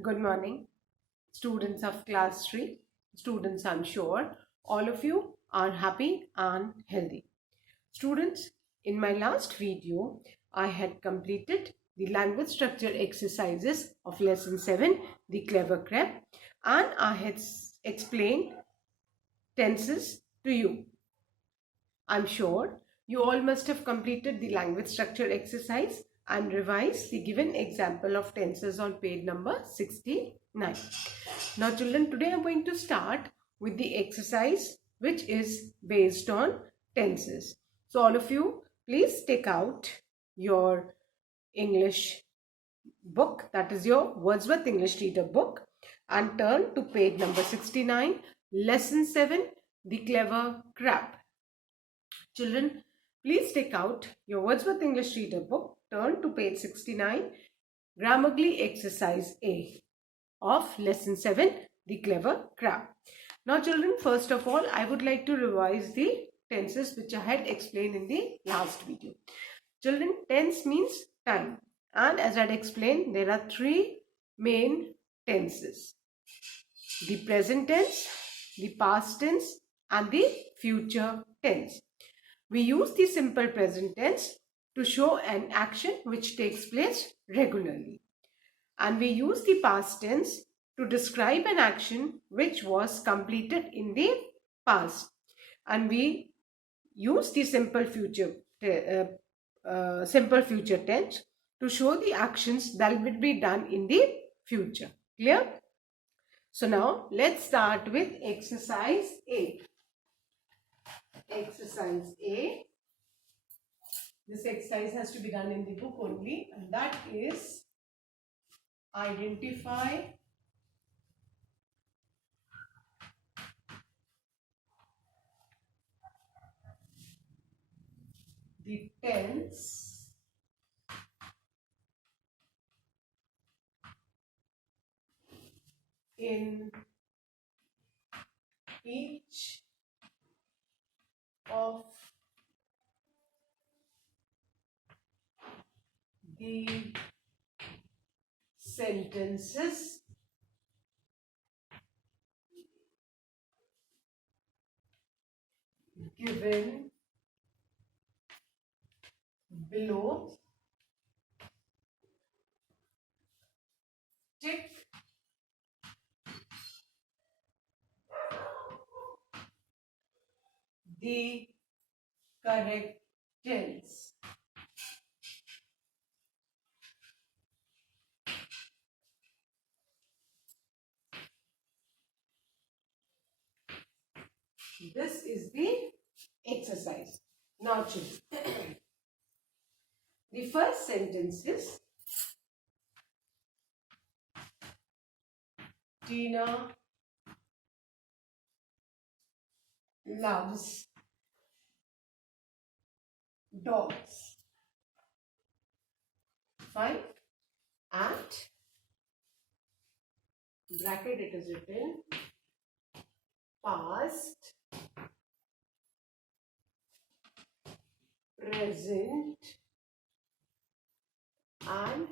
Good morning, students of class 3. Students, I'm sure all of you are happy and healthy. Students, in my last video, I had completed the language structure exercises of lesson 7, the clever crab, and I had explained tenses to you. I'm sure you all must have completed the language structure exercise and revised the given example of tenses on page number 69. Now children, today I'm going to start with the exercise which is based on tenses. So all of you, please take out your English book, that is your Wordsworth English Reader book, and turn to page number 69, lesson 7, the clever crab. Children, please take out your Wordsworth English Reader book, turn to page 69, Grammarly Exercise A of Lesson 7, The Clever Crab. Now children, first of all, I would like to revise the tenses which I had explained in the last video. Children, tense means time. And as I had explained, there are three main tenses. The present tense, the past tense, and the future tense. We use the simple present tense to show an action which takes place regularly. And we use the past tense to describe an action which was completed in the past. And we use the simple future tense to show the actions that will be done in the future. Clear? So now let's start with exercise A. Exercise A. This exercise has to be done in the book only, and that is identify the tense in each of the sentences given below. Tick the correct tense. This is the exercise. Now children, the first sentence is Tina loves dogs. Fine. And bracket it is written past, present and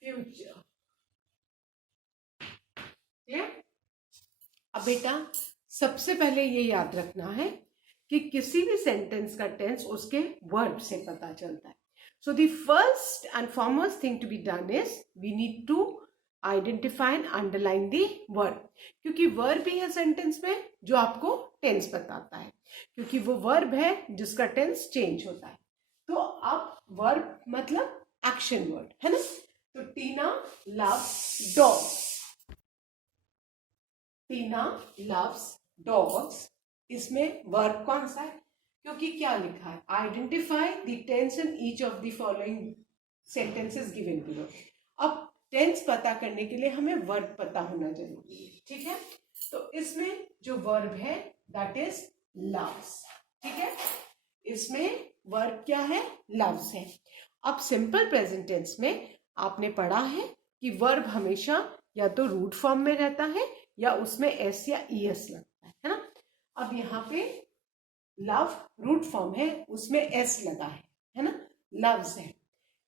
future. Clear? अब बेटा सबसे पहले ये याद रखना है कि किसी भी सेंटेंस का टेंस उसके वर्ब से पता चलता है. So the first and foremost thing to be done is we need to identify and underline the verb, क्योंकि वर्ब ही है सेंटेंस में जो आपको टेंस बताता है, क्योंकि वो वर्ब है जिसका टेंस चेंज होता है. तो अब वर्ब मतलब एक्शन वर्ड है ना. तो Tina loves dogs. Tina loves dogs, इसमें वर्ब कौन सा है? क्योंकि क्या लिखा है, identify the tense in each of the following sentences given below. अब टेंस पता करने के लिए हमें वर्ब पता होना जरूरी है. ठीक है, तो इसमें जो वर्ब है दैट इज लव्स. ठीक है, इसमें वर्ब क्या है? लव्स है. अब सिंपल प्रेजेंट टेंस में आपने पढ़ा है कि वर्ब हमेशा या तो रूट फॉर्म में रहता है या उसमें एस या ईएस लगता है ना. अब यहाँ पे लव रूट फॉर्म है, उसमें एस लगा है ना. लव्स है.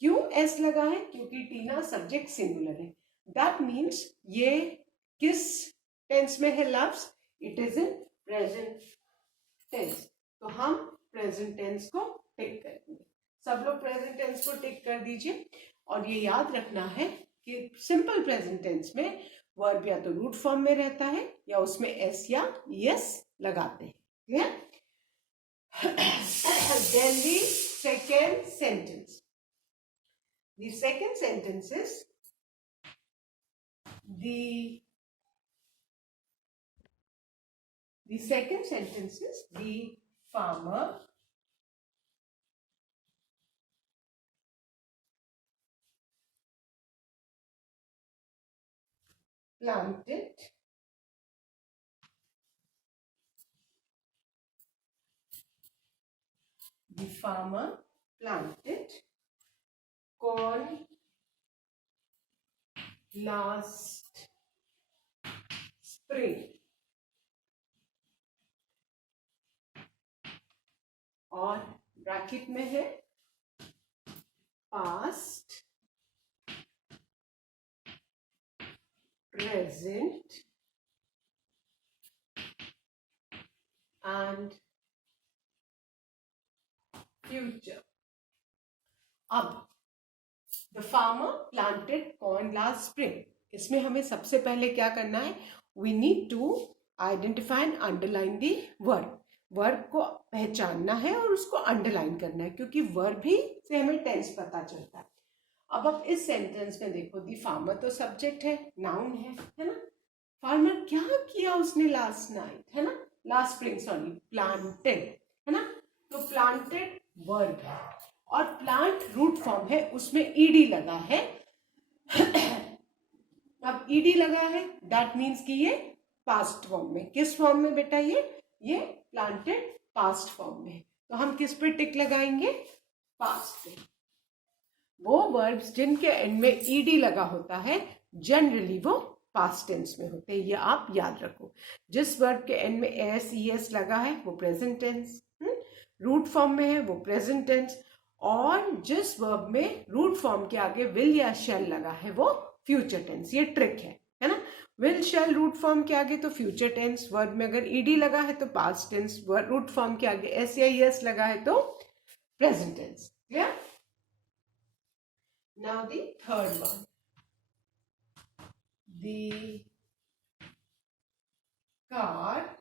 क्यों एस लगा है? क्योंकि टीना सब्जेक्ट सिंगुलर है. दैट मीन्स ये किस टेंस में है loves? It is in present tense. तो हम प्रेजेंट टेंस को टिक करेंगे। सब लोग प्रेजेंट टेंस को टिक कर दीजिए। और ये याद रखना है कि सिंपल प्रेजेंट टेंस में वर्ब या तो रूट फॉर्म में रहता है या उसमें एस या यस लगाते हैं। Clear? Then the second sentence. The second sentence is the second sentence is the farmer planted corn last spring और ब्रैकेट में है past, present and future. अब the farmer planted corn last spring, इसमें हमें सबसे पहले क्या करना है? We need to identify and underline the verb. Verb को पहचानना है और उसको अंडरलाइन करना है, क्योंकि वर्ब ही से हमें टेंस पता चलता है। अब इस सेंटेंस में देखो, दी फार्मर तो सब्जेक्ट है, नाउन है ना। फार्मर क्या किया उसने लास्ट नाइट, है ना, लास्ट स्प्रिंग, सॉरी, प्लांटेड, है ना। तो प्लांटेड वर्ब है और प्लांट रूट फॉर्म है, उसमें ईडी लगा है। अब ईडी लगा है, दैट मीन्स कि ये पास्ट फॉर्म में। किस फॉर्म में बेटा? ये प्लांटेड पास्ट फॉर्म में। तो हम किस पे टिक लगाएंगे? पास्ट पे। वो वर्ब्स जिनके एंड में ईडी लगा होता है जनरली वो पास्ट टेंस में होते हैं, ये आप याद रखो। जिस वर्ब के एंड में एस ई एस लगा है वो प्रेजेंट टेंस, रूट फॉर्म में है वो प्रेजेंट टेंस, और जिस वर्ब में रूट फॉर्म के आगे विल या शैल लगा है वो फ्यूचर टेंस। ये ट्रिक है ना। विल शैल रूट फॉर्म के आगे तो फ्यूचर टेंस, वर्ब में अगर ईडी लगा है तो पास्ट टेंस, रूट फॉर्म के आगे एस या एस लगा है तो present tense. Clear? Now the third one, the car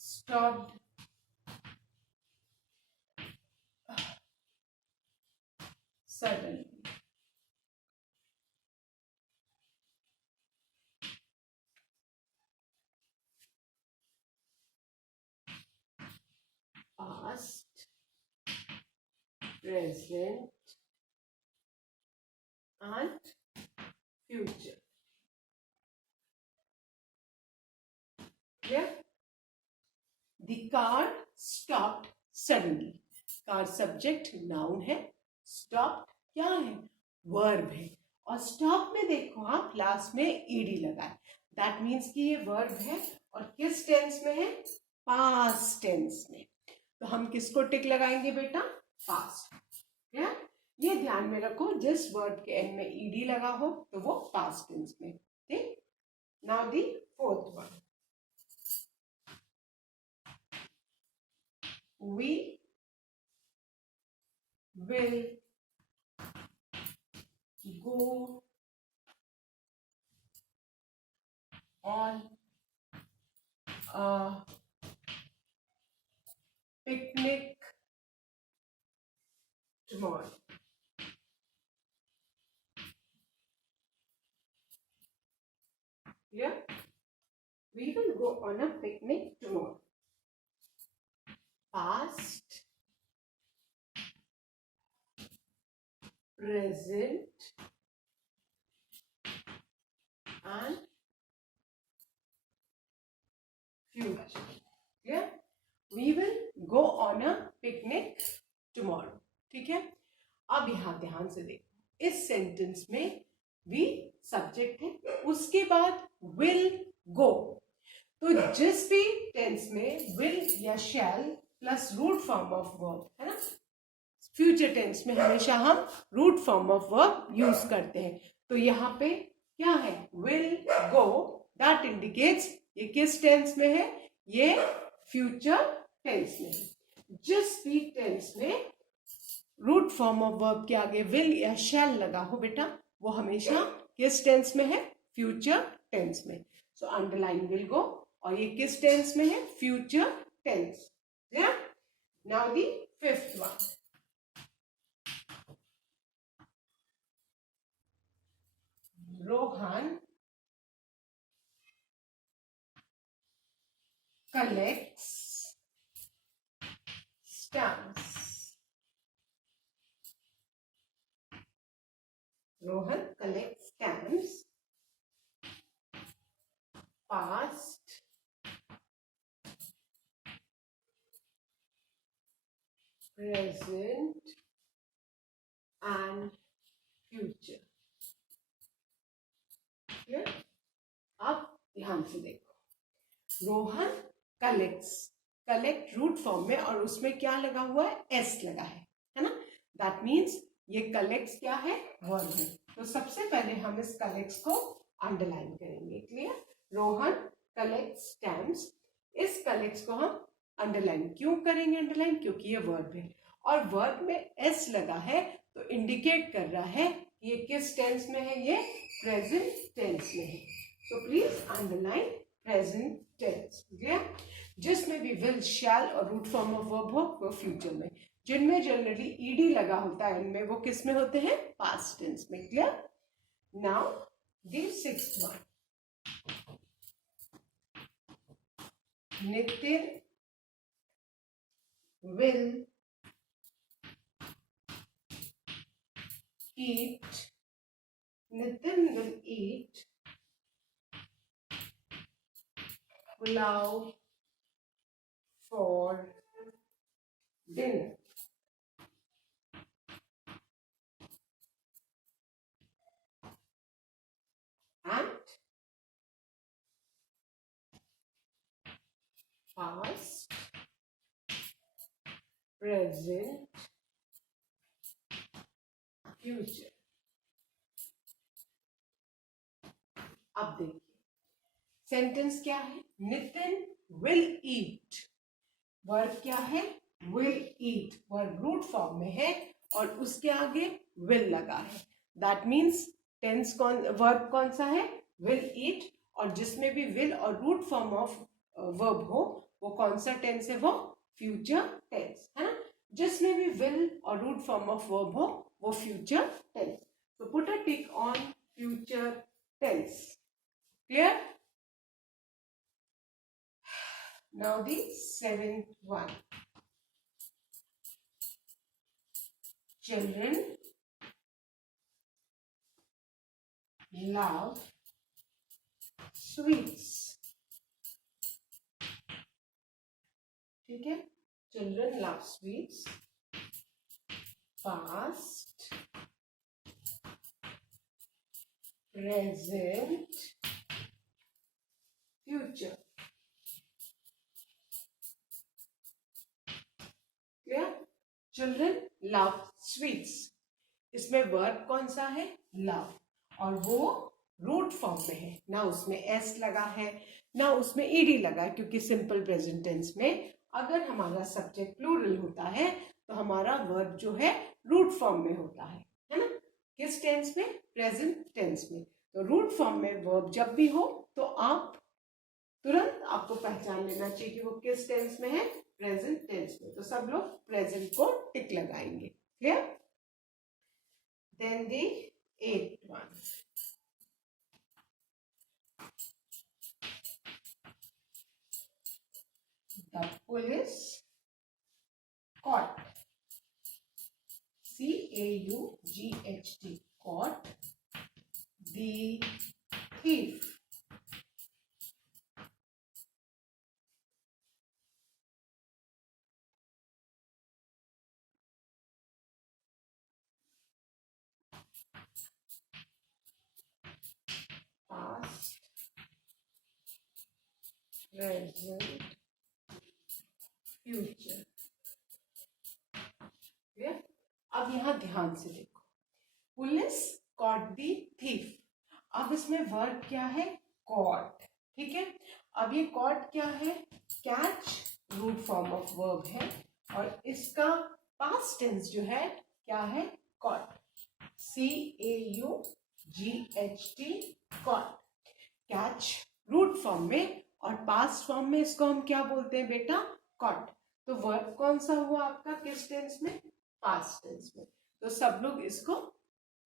stopped suddenly. Past, present and future. Clear? The car stopped suddenly. Car subject noun है, स्टॉप क्या है? वर्ब है। और स्टॉप में देखो आप लास्ट में ईडी लगा है, दैट मीन्स कि ये वर्ब है और किस टेंस में है? पास्ट टेंस में। तो हम किसको टिक लगाएंगे बेटा? पास्ट। क्या? ये ध्यान में रखो, जिस वर्ब के एंड में ईडी लगा हो तो वो पास्ट टेंस में। ठीक? Now the fourth one, we will go on a picnic tomorrow. Yeah? We will go on a picnic tomorrow. Past, present and future. Yeah? We will go on a picnic tomorrow. ठीक है? अब यहाँ ध्यान से देखो, इस सेंटेंस में we subject है, उसके बाद विल गो। तो जिस भी टेंस में विल या shall plus root form of verb, है ना, फ्यूचर टेंस में हमेशा हम root form of verb use करते हैं। तो यहाँ पे क्या है, विल गो, दैट इंडिकेट्स ये किस टेंस में है, ये फ्यूचर टेंस में है। जिस भी टेंस में रूट फॉर्म ऑफ वर्ब के आगे विल या शैल लगा हो बेटा, वो हमेशा किस टेंस में है, फ्यूचर टेंस में। सो अंडरलाइन विल गो, और ये किस टेंस में है, future tense. Now the fifth one, Rohan collects stamps. Rohan collects stamps. Past, present and future. Clear? अब ध्यान से देखो, Rohan collects, collect root form में और उसमें क्या लगा हुआ है, एस लगा है ना, दैट मीन्स ये कलेक्ट्स क्या है, वर्ब है। तो सबसे पहले हम इस कलेक्ट्स को अंडरलाइन करेंगे। क्लियर? रोहन कलेक्ट्स स्टैम्प्स, इस कलेक्ट्स को हम अंडरलाइन क्यों करेंगे, अंडरलाइन क्योंकि ये वर्ब है, और वर्ब में एस लगा है तो इंडिकेट कर रहा है ये किस टेंस में है, ये प्रेजेंट टेंस में है। तो please underline present tense. Clear? जिसमें भी विल, शैल और रूट फॉर्म ऑफ वर्ब हो वो फ्यूचर में, जिनमें जनरली ईडी लगा होता है इनमें वो किस में होते हैं, पास्ट टेंस में। Clear? Now the sixth one, Nitin will eat, Nitin will eat pulao for dinner. And past, present, future. अब देखिए सेंटेंस क्या है, नितिन विल ईट, वर्ब क्या है, will eat, verb root form में है और उसके आगे विल लगा है, दैट मीन्स टेंस वर्ब कौन सा है, विल ईट, और जिसमें भी विल और रूट फॉर्म ऑफ वर्ब हो वो कौन सा टेंस है, वो फ्यूचर टेंस है ना। जिसमें भी विल और रूट फॉर्म ऑफ वर्ब हो वो फ्यूचर टेंस। तो put a tick on future tense. Clear? Now the seventh one, children love sweets. ठीक है, children love sweets, past, present, future. Clear? Children love sweets, इसमें वर्ब कौन सा है, लव, और वो रूट फॉर्म में है, ना उसमें एस लगा है ना उसमें ईडी लगा है, क्योंकि सिंपल प्रेजेंट टेंस में अगर हमारा सब्जेक्ट प्लूरल होता है तो हमारा वर्ब जो है रूट फॉर्म में होता है ना। किस टेंस में, प्रेजेंट टेंस में। तो रूट फॉर्म में वर्ब जब भी हो तो आप तुरंत आपको पहचान लेना चाहिए कि वो किस टेंस में है, प्रेजेंट टेंस में। तो सब लोग प्रेजेंट को टिक लगाएंगे। Clear? Then the eight one, the police caught, CAUGHT, caught the thief. Past, present, future. Yeah? ध्यान से देखो, पुलिस कॉट दी थीफ। अब इसमें वर्ब क्या है, कॉट, ठीक है। अब ये कॉट क्या है, catch, root form of verb है, और इसका पास्ट टेंस जो है क्या है, caught, CAUGHT, caught. Catch root form में और पास्ट फॉर्म में इसको हम क्या बोलते हैं बेटा, कॉट। तो वर्ब कौन सा हुआ आपका, किस टेंस में, पास्ट टेंस में। तो सब लोग इसको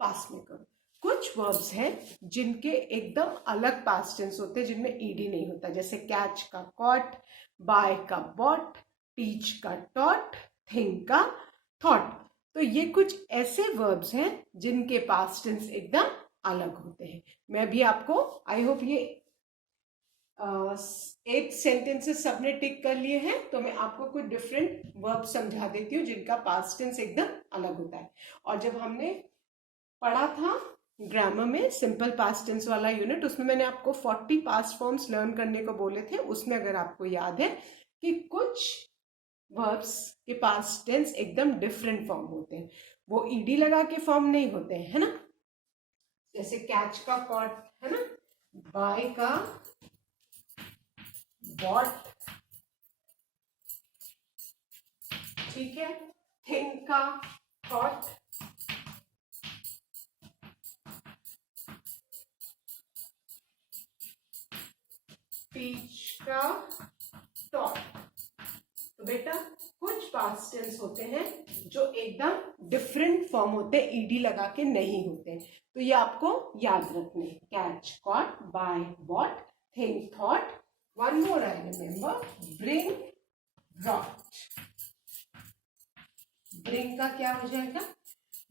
पास्ट में करो। कुछ वर्ब्स हैं जिनके एकदम अलग पास्ट टेंस होते हैं, जिनमें ईडी नहीं होता, जैसे कैच का कॉट, बाय का बॉट, टीच का टॉट, थिंक का थॉट। तो ये कुछ ऐसे वर्ब्स हैं जिनके पास्ट टेंस एकदम अलग होते हैं। मैं भी आपको, आई होप ये 8 सेंटेंसेस सबने टिक कर लिए हैं, तो मैं आपको कुछ डिफरेंट वर्ब समझा देती हूँ जिनका पास्ट टेंस एकदम अलग होता है। और जब हमने पढ़ा था ग्रामर में सिंपल पास्ट टेंस वाला यूनिट, उसमें मैंने आपको 40 पास्ट फॉर्म्स लर्न करने को बोले थे। उसमें अगर आपको याद है कि कुछ वर्ब्स के पास्ट टेंस एकदम डिफरेंट फॉर्म होते हैं, वो ईडी लगा के फॉर्म नहीं होते हैं, है ना। जैसे कैच का कॉट है ना, बाय का बॉट, ठीक है, थिंक का थॉट, टीच का टॉट। तो बेटा कुछ पास्ट टेंस होते हैं जो एकदम डिफरेंट फॉर्म होते हैं, ईडी लगा के नहीं होते, तो ये आपको याद रखने, catch, caught, buy, bought, think, thought. One more I remember, bring, brought. Bring का क्या हो जाएगा,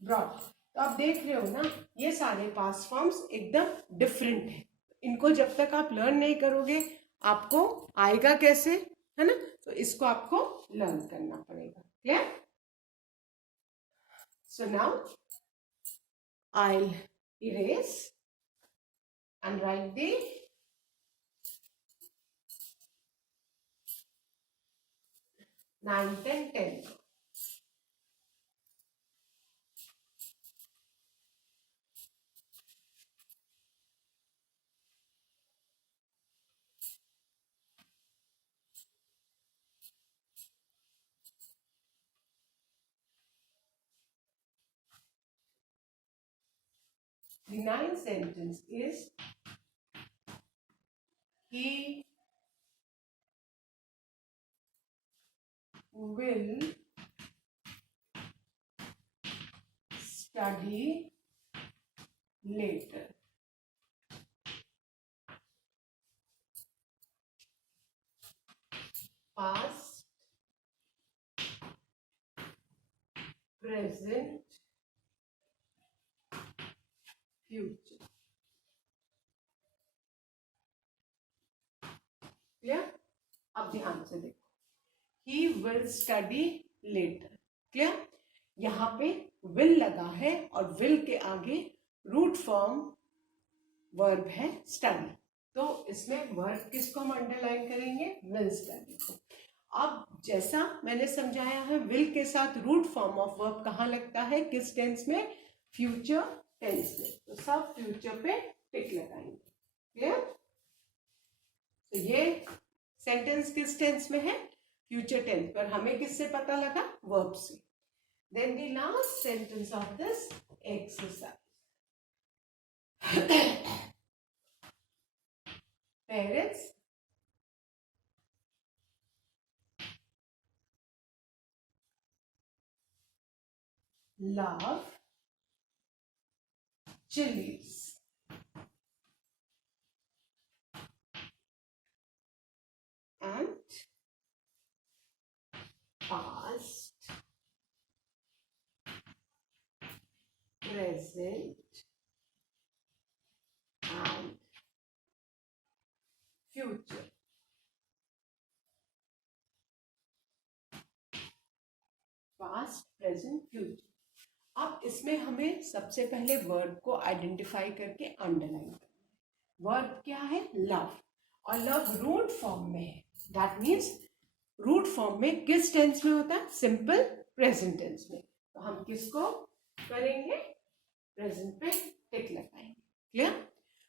ब्रॉट। तो आप देख रहे हो ना, ये सारे पास्ट फॉर्म्स एकदम डिफरेंट है। इनको जब तक आप लर्न नहीं करोगे आपको आएगा कैसे, है ना। तो इसको आपको लर्न करना पड़ेगा, clear. So now I'll erase and write the nine, 10, 10. The ninth sentence is, he will study later. Past, present, future. Clear. अब ध्यान से देखो, he will study later, clear. यहाँ पे will लगा है और will के आगे रूट फॉर्म वर्ब है स्टडी, तो इसमें वर्ब किसको हम अंडरलाइन करेंगे, will study को। अब जैसा मैंने समझाया है, will के साथ रूट फॉर्म ऑफ वर्ब कहाँ लगता है, किस टेंस में, फ्यूचर टेंस में। तो सब फ्यूचर पे टिक लगाएंगे, क्लियर। तो ये सेंटेंस किस टेंस में है, फ्यूचर टेंस, पर हमें किससे पता लगा, वर्ब से। Then the last sentence of this exercise, parents love chilies. And past, present, and future. Past, present, future. अब इसमें हमें सबसे पहले वर्ब को आइडेंटिफाई करके अंडरलाइन करना है। वर्ब क्या है, लव, और लव रूट फॉर्म में है। दैट मीन्स रूट फॉर्म में किस टेंस में होता है, सिंपल प्रेजेंट टेंस में। तो हम किसको करेंगे, प्रेजेंट पे टिक लगाएंगे. Clear?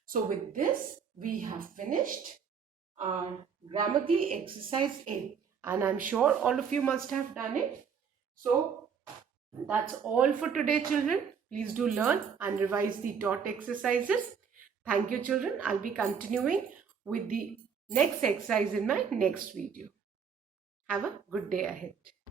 So with this we have finished our Grammarly exercise 8, and I'm sure all of you must have done it. So that's all for today, children. Please do learn and revise the taught exercises. Thank you, children. I'll be continuing with the next exercise in my next video. Have a good day ahead.